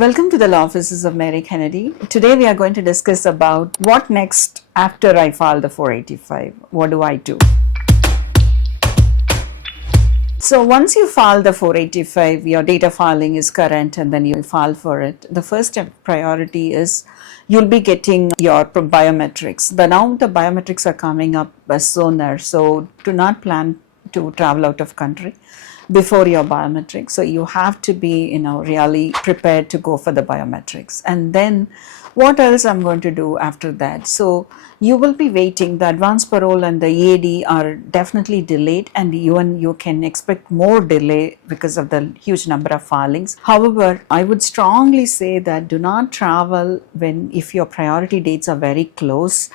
Welcome to the law offices of Mary Kennedy. Today we are going to discuss about what next after I file the 485. What do I do? So once you file the 485, your data filing is current and then you file for it. The first priority is you'll be getting your biometrics. But now the biometrics are coming up sooner, so do not plan to travel out of country before your biometrics. So you have to be, really prepared to go for the biometrics. And then what else I'm going to do after that? So you will be waiting. The advance parole and the EAD are definitely delayed, and you can expect more delay because of the huge number of filings. However, I would strongly say that do not travel if your priority dates are very close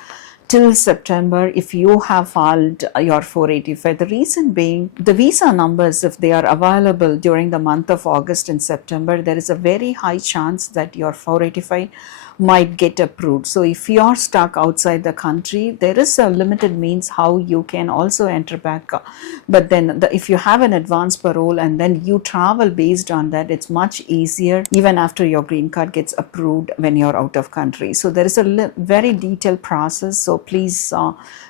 till September if you have filed your 485. The reason being, the visa numbers, if they are available during the month of August and September, there is a very high chance that your 485 might get approved. So if you are stuck outside the country, there is a limited means how you can also enter back. But then if you have an advance parole and then you travel based on that, it's much easier even after your green card gets approved when you're out of country. So there is a very detailed process. So please,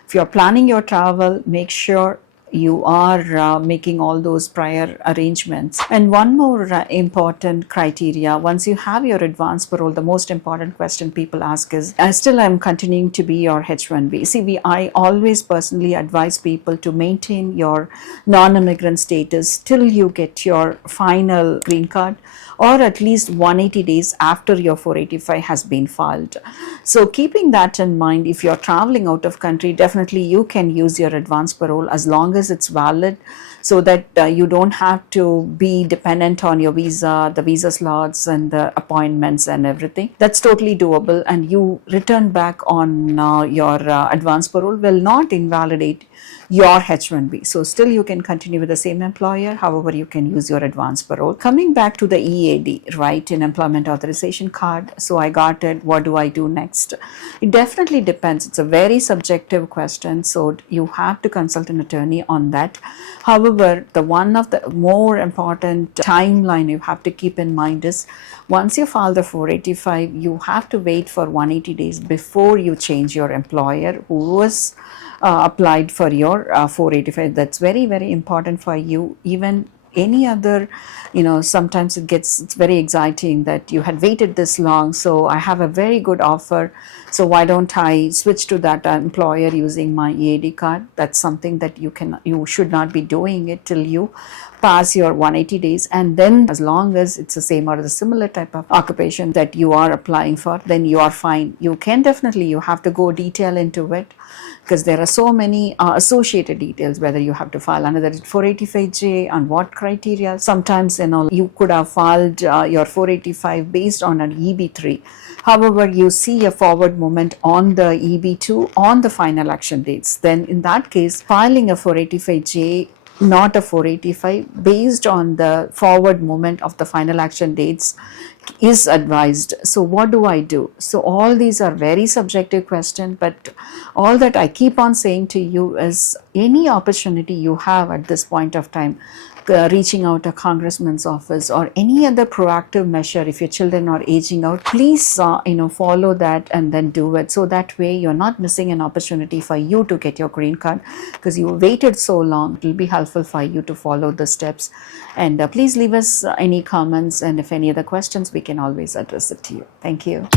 if you're planning your travel, make sure you are making all those prior arrangements. And one more important criteria, once you have your advance parole, the most important question people ask is, still I'm continuing to be your H1B. See, I always personally advise people to maintain your non-immigrant status till you get your final green card, or at least 180 days after your 485 has been filed. So keeping that in mind, if you're traveling out of country, definitely you can use your advance parole as long as it's valid, so that you don't have to be dependent on your visa, the visa slots and the appointments and everything. That's totally doable, and you return back on your advance parole will not invalidate your H1B. So still you can continue with the same employer, however you can use your advance parole. Coming back to the EAD, right, in employment authorization card, so I got it, what do I do next? It definitely depends. It's a very subjective question, so you have to consult an attorney on that. However, the one of the more important timeline you have to keep in mind is, once you file the 485, you have to wait for 180 days before you change your employer who was applied for your 485. That's very, very important for you. Even any other, sometimes it's very exciting that you had waited this long, so I have a very good offer, so why don't I switch to that employer using my EAD card? That's something that you should not be doing it till you pass your 180 days. And then as long as it's the same or the similar type of occupation that you are applying for, then you are fine. You have to go detail into it, because there are so many associated details, whether you have to file another 485J, on what criteria. Sometimes, you could have filed your 485 based on an EB3. However, you see a forward movement on the EB2 on the final action dates. Then in that case, filing a 485J, not a 485, based on the forward movement of the final action dates is advised. So what do I do? So all these are very subjective questions, but all that I keep on saying to you is, any opportunity you have at this point of time, reaching out a congressman's office or any other proactive measure, if your children are aging out, please follow that and then do it. So that way you're not missing an opportunity for you to get your green card, because you waited so long. It will be helpful for you to follow the steps. And please leave us any comments, and if any other questions, we can always address it to you. Thank you.